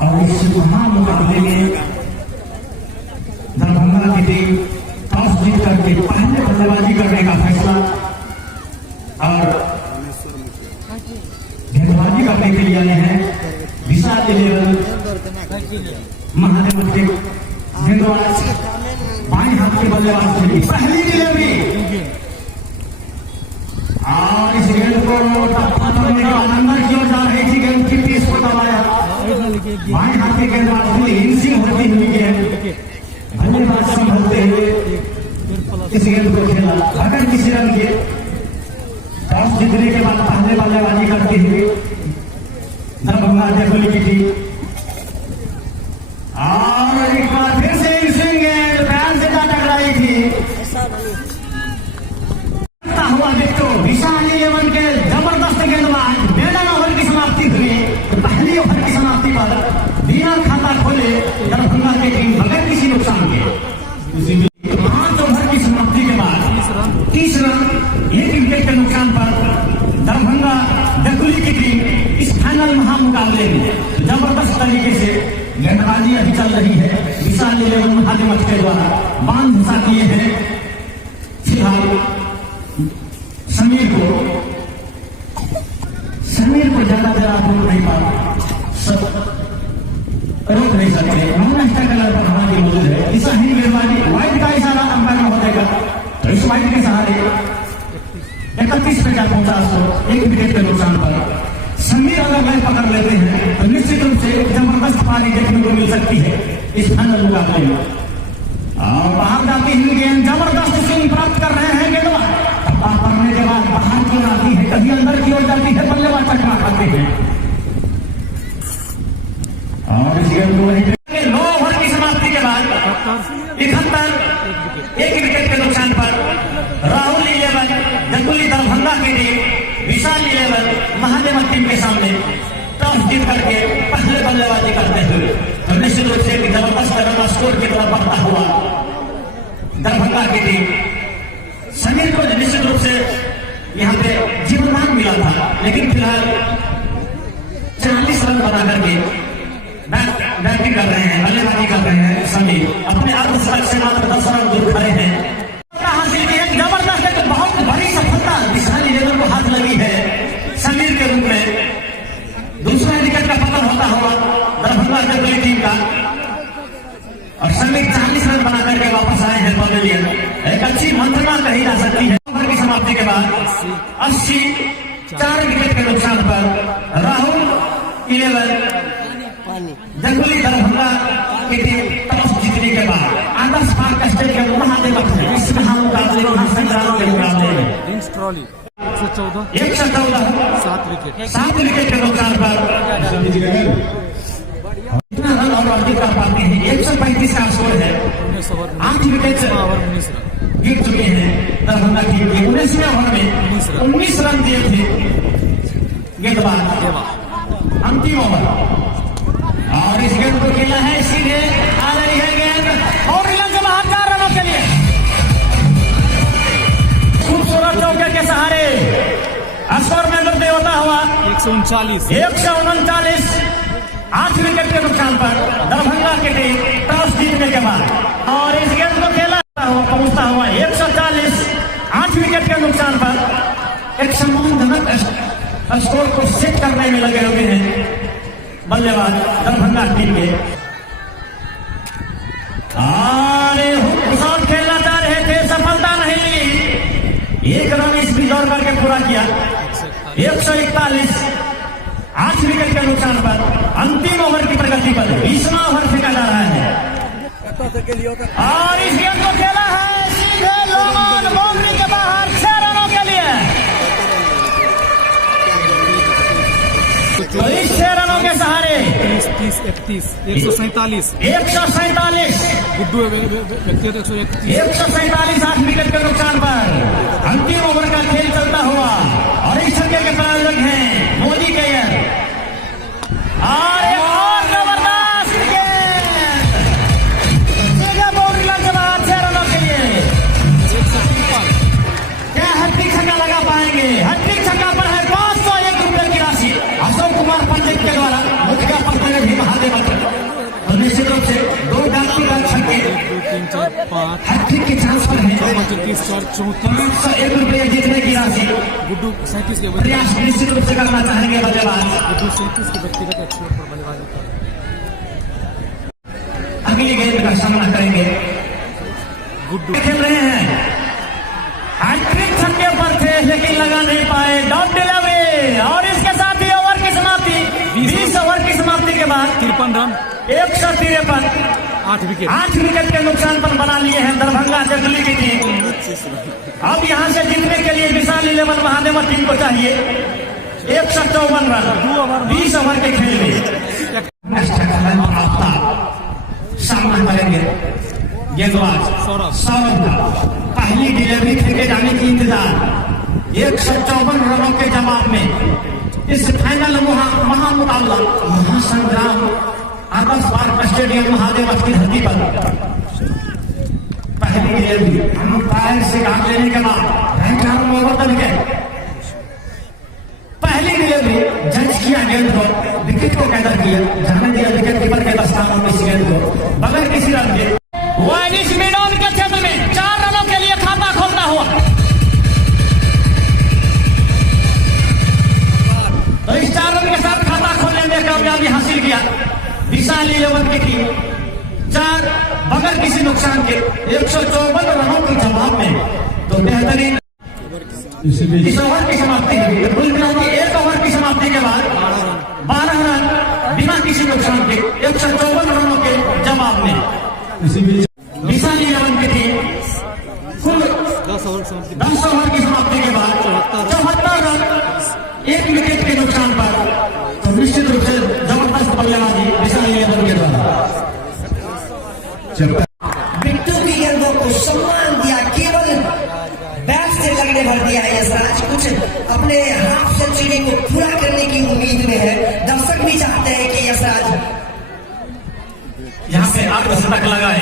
और इस महामुकाबले में दरभंगा की टीम टॉस जीत करके पहले बल्लेबाजी करने का फैसला और गेंदबाजी करने के लिए आए हैं। विशाल 11 महादेव के गेंदबाज बाएं हाथ के बल्लेबाज के लिए पहली डिलीवरी और इस गेंद को अंदर की ओर जा रही थी। गेंद की पीस को दबाया बाएं हाथ के गेंदबाज की हिंसिंग होती हुई है। बल्लेबाज संभलते हुए इस गेंद को खेला अगर किसी रन के टॉस जीतने के बाद पहले बल्लेबाजी करते हुए दरभंगा देवली की टीम और एक बार फिर से स्विंग पैर से टकराई थी। हुआ देखो विशाल 11 के जबरदस्त गेंदबाज मेडन ओवर की समाप्ति हुई। पहली ओवर की समाप्ति पर बिना खाता खोले दरभंगा की टीम बगैर किसी नुकसान के 5 ओवर की समाप्ति के बाद 30 रन 1 विकेट के नुकसान पर दरभंगा देवली की टीम इस फाइनल महामुकाबले में जबरदस्त तरीके से गेंदबाजी अभी चल रही है। विशाल 11 महादेव के द्वारा बांध घुसा दिए हैं। फिलहाल समीर को ज्यादा देर आप रोक नहीं पाते, रोक नहीं सकते। नॉन कलर पर हमारी मौजूद है। ऐसा ही गेंदबाजी वाइट का इशारा अंपायर हो जाएगा तो इस वाइट के सहारे 31 पे क्या पहुंचा उसको 1 विकेट के नुकसान पर समीर अगर लाइन पकड़ लेते हैं तो निश्चित रूप से जबरदस्त पारी देखने को मिल सकती है इस फाइनल मुकाबले में। और बाहर जाती हुई गेंद जबरदस्त स्विंग प्राप्त कर रहे हैं गेंदबाज। करने के बाद बाहर की ओर आती है, कभी अंदर की ओर जाती है, बल्लेबाज चकमा खाते हैं और इस गेंद को 9 ओवर की समाप्ति के बाद 71 1 विकेट के नुकसान पर राहुल 11 देवली दरभंगा की टीम विशाल 11 महादेव टीम के सामने टॉस जीत करके पहले बल्लेबाजी करते हुए तो निश्चित रूप से जबरदस्त रन स्कोर की तरफ बढ़ता हुआ दरभंगा की टीम समीर को निश्चित रूप से यहाँ पे जीवनदान मिला था, लेकिन फिलहाल 40 रन बना करके बैटिंग कर रहे हैं, बल्लेबाजी कर रहे हैं। समीर अपने अर्धशतक से मात्र 10 रन दूर खड़े हैं। हासिल की एक जबरदस्त एक बहुत बड़ी सफलता विशाल 11 को हाथ लगी है समीर के रूप में। दूसरा विकेट का पतन होता हुआ दरभंगा देवली टीम का और समीर 40 रन बना करके वापस आए हैं पवेलियन। एक अच्छी मंत्रणा कही जा सकती है। ओवर की समाप्ति के बाद 80 4 विकेट के नुकसान पर राहुल 11 देवली दरभंगा की टीम टॉस जीतने के बाद आदर्श पार्क स्टेडियम महादेव इस महामुकाबले के मुकाबले में 114 7 विकेट के नुकसान पर इतना रन और वर्दी कर पाते हैं। 135 का स्कोर है। 8 विकेट गिर चुके हैं दरभंगा टीम के। 19वें ओवर में 19 रन दिए थे गेंदबाज अंतिम ओवर और इस गेंद को खेला है सीधे आ रही है गेंद और से बाहर 4 रनों के लिए खूबसूरत चौके के सहारे स्कोर में वृद्धि होता हुआ 139 8 विकेट के नुकसान पर दरभंगा की टीम टॉस जीतने के बाद और इस गेंद को खेला हुआ पहुंचता हुआ 140 8 विकेट के नुकसान पर एक सम्मानजनक स्कोर को सेट करने में लगे हुए हैं बल्लेबाज दरभंगा टीम के। शॉट खेलना चाह रहे थे, सफलता नहीं। 1 रन इस भी दौड़ करके पूरा किया। 141 8 विकेट के नुकसान पर अंतिम ओवर की प्रगति पर 20वां ओवर फेंका जा रहा है और इस गेंद को खेला है सीधे लोमान बाउंड्री के बाहर 6 रनों के लिए। तो इस 6 रनों के सहारे 147 गुड्डू 147 8 विकेट के नुकसान पर अंतिम ओवर का खेल चलता हुआ और इस छक्के के प्रायोजक हैं मोदी कैयर और एक और जबरदस्त गेंद सीधे बाउंड्री लाइन के बाद 6 रनों के लिए। क्या हैट्रिक छक्का लगा पाएंगे? हैट्रिक छक्का पर है 501 रुपए की राशि अशोक कुमार पंडित के द्वारा मुझका पत्र भी महादेव 501 रुपये जीतने की राशि गुड्डू 37 के प्रयास निश्चित रूप से करना चाहेंगे बल्लेबाज। गुड्डू 37 के व्यक्तिगत अच्छे पर बल्लेबाज होता है। अगली गेंद का सामना करेंगे। गुड्डू खेल रहे हैं, हैट्रिक छक्के पर थे लेकिन लगा नहीं पाए। डॉट डिलीवरी और इसके साथ ही ओवर की समाप्ति। 20 ओवर की समाप्ति के बाद 53 रन 153, 8 विकेट 8 विकेट के नुकसान पर बना लिए हैं दरभंगा जंगली की टीम। अब यहां से जीतने के लिए विशाल 11 महादेव टीम को चाहिए 154 रन 20 ओवर के खेल में। सामना करेंगे गेंदबाज सौरभ का। पहली डिलीवरी फेंके जाने की इंतजार। 154 रनों के जवाब में इस फाइनल महामुकाबला महासंग्राम आदर्श पार्क स्टेडियम महादेव की धरती पर पहली डिलीवरी अंपायर से काट लेने के बाद बदल गए। पहली डिलीवरी जज किया गेंद को, विकेट को कैदर किया, जाने दिया विकेट कीपर के दस्तानों में इस गेंद को बगैर किसी रन के। वाइनिश मैदान के क्षेत्र में 4 रनों के लिए खाता खोलता हुआ तो इस 4 रन के साथ खाता खोलने में कामयाबी हासिल किया विशाल 11 की टीम। 4 बगैर किसी नुकसान के 154 रनों के जवाब में तो बेहतरीन इस ओवर की समाप्ति हुई। कुल मिला के 1 ओवर की समाप्ति के बाद 12 रन बिना किसी नुकसान के 154 रनों के जवाब में विशाल 11 की टीम कुल 10 ओवर की समाप्ति के बाद 74 रन 1 विकेट के नुकसान पर तो निश्चित रूप से जबरदस्त बल्लेबाजी विशाल 11 के द्वारा। बिट्टू की गेंदों को सम्मान दिया, केवल बैट से लगने भर दिया है यशराज। कुछ अपने हाफ सेंचुरी को पूरा करने की उम्मीद में है। दर्शक भी चाहते हैं कि यशराज यहाँ पे अर्धशतक लगाए।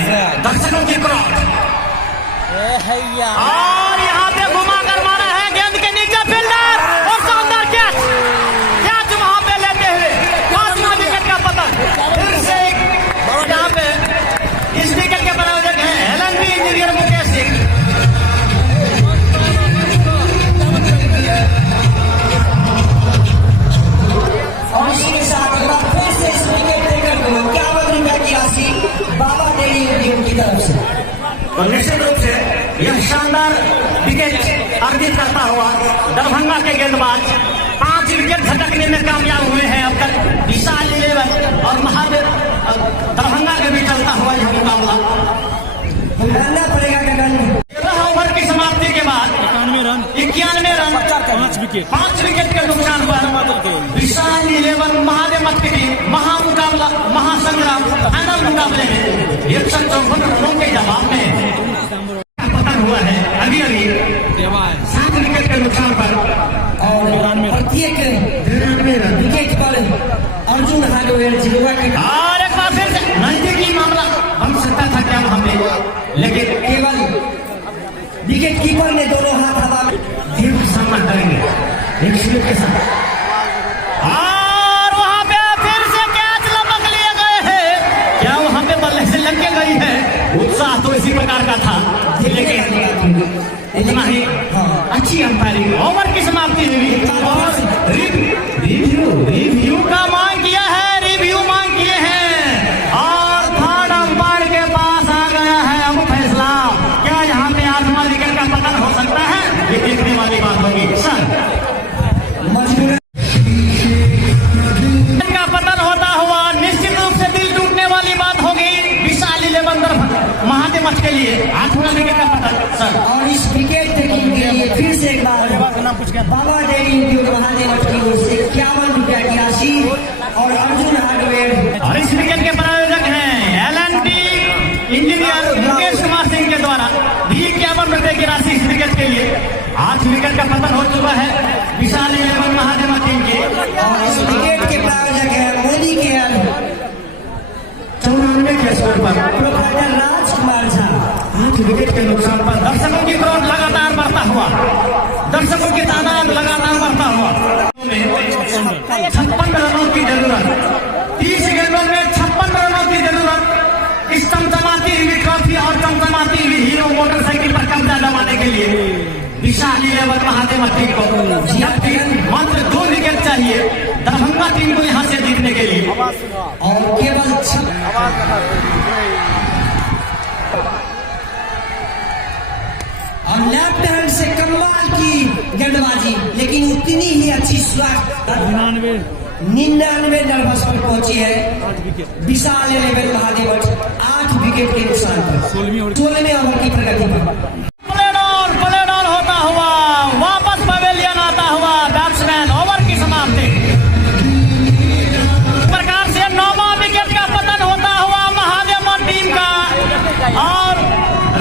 दर्शकों की क्रॉस और यहाँ पे घुमाकर मारा है गेंद के नीचे फील्डर और शानदार कैच वहां पे लेते हुए 5वां विकेट का पतन। फिर से यहाँ पे इस विकेट के प्रायोजक है एलएनबी इंजीनियर मुकेश सिंह। और इसके साथ फिर से इस विकेट टेकर को 51 रुपए की राशि बाबा डेयरी टीम की तरफ से। और निश्चित रूप से यह शानदार विकेट अर्जित करता हुआ दरभंगा के गेंदबाज 5 विकेट झटकने में कामयाब हुए हैं अब तक। विशाल 11 और महादेव दरभंगा के भी चलता हुआ यह मुकाबला जानना पड़ेगा गगन। 13 ओवर की समाप्ति के बाद 91 रन 5 विकेट के नुकसान पर विशाल 11 महादेव की टीम महामुकाबला महासंग्राम फाइनल मुकाबले में 154 रनों के जवाब में पतन हुआ है। अभी 7 विकेट के नुकसान पर और प्रत्येक 93 विकेट पर अर्जुन हार्डवेयर जिलोवा के और एक बार फिर से नजदीकी मामला बन सकता था क्या वहां पे, लेकिन केवल विकेट कीपर ने दोनों हाथ हवा में फिर सामना करेंगे एक स्लिप के साथ। और वहां पे फिर से कैच लपक लिए गए हैं। क्या वहां पे बल्ले से लग के गई है? उत्साह तो इसी प्रकार का था, लेकिन इतना ही अच्छी अंपायरिंग। ओवर की समाप्ति हुई और रिव्यू का मांग किया है, रिव्यू मांग किए हैं और थर्ड अंपायर के पास आ गया है अब फैसला। क्या यहाँ पे आसमा विकेट का पतन हो सकता है? ये देखने वाली बात होगी सर। का पतन होता हुआ निश्चित रूप से दिल टूटने वाली बात होगी विशाल 11 महादेव के लिए 8वां विकेट का पतन सर। और इस विकेट टेकिंग के लिए फिर से एक बार बाबा डेयरी उद्योग महादेव की ओर से 51 रुपया की राशि और अर्जुन हार्डवेयर। और इस विकेट के प्रायोजक हैं एलएनबी इंजीनियर मुकेश कुमार सिंह के द्वारा भी 51 रुपए की राशि इस विकेट के लिए। 8 विकेट का पतन हो चुका है विशाल 11 महादेव टीम के। और इस विकेट के प्रायोजक है मोदी के 94 के स्कोर पर प्रोप्राइटर राजकुमार झा। 8 विकेट के नुकसान पर दर्शकों की क्राउड लगातार बढ़ता हुआ, दर्शकों की तादाद लगातार बढ़ता हुआ 56 रनों की जरूरत। 30 गेंदों में 56 रनों की जरूरत। इस चमचमाती हुई ट्रॉफी और चमचमाती हुई हीरो मोटरसाइकिल पर कब्जा जमाने लिए विशाल 11 महादेव टीम को जबकि मात्र 2 विकेट चाहिए दरभंगा टीम को यहां से जीतने के लिए। और केवल और लेफ्ट हैंड से कमाल की गेंदबाजी, लेकिन उतनी ही अच्छी स्वास्थ्य 99 नर्वस पर पहुंची है विशाल 11 महादेव 8 विकेट के नुकसान पर 16वें ओवर की प्रगति पर। प्लेन ऑन होता हुआ वापस पवेलियन आता हुआ बैट्समैन, ओवर की समाप्ति। इस प्रकार से 9वां विकेट का पतन होता हुआ महादेव टीम का और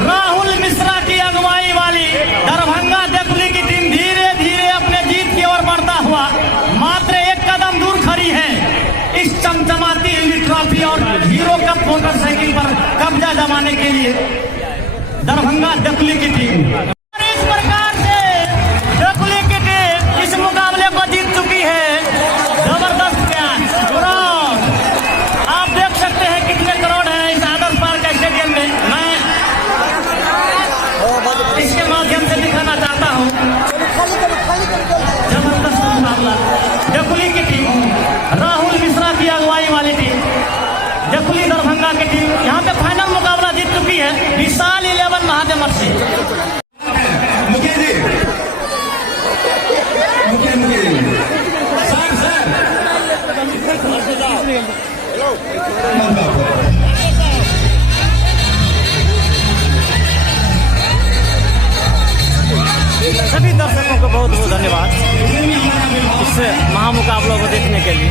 राहुल मिश्रा की अगुवाई वाली दरभंगा देकुली की टीम धीरे धीरे अपने जीत की ओर बढ़ता हुआ मात्र 1 कदम दूर खड़ी है इस चमचमाती हुई ट्रॉफी और हीरो कप मोटरसाइकिल पर कब्जा जमाने के लिए दरभंगा देकुली की टीम। इस प्रकार से देकुली की टीम इस मुकाबले को जीत चुकी है। जबरदस्त मैच, आप देख सकते हैं कितने करोड़ है इस आदर्श पार्क स्टेडियम में। मैं इसके माध्यम से दिखाना चाहता हूँ जबरदस्त मुकाबला। देकुली की टीम, राहुल मिश्रा की अगुवाई वाली टीम, देकुली दरभंगा की टीम यहाँ पे फाइनल मुकाबला जीत चुकी है विशाल 11 महादेव से। सभी दर्शकों को बहुत बहुत धन्यवाद इस महामुकाबलों को देखने के लिए।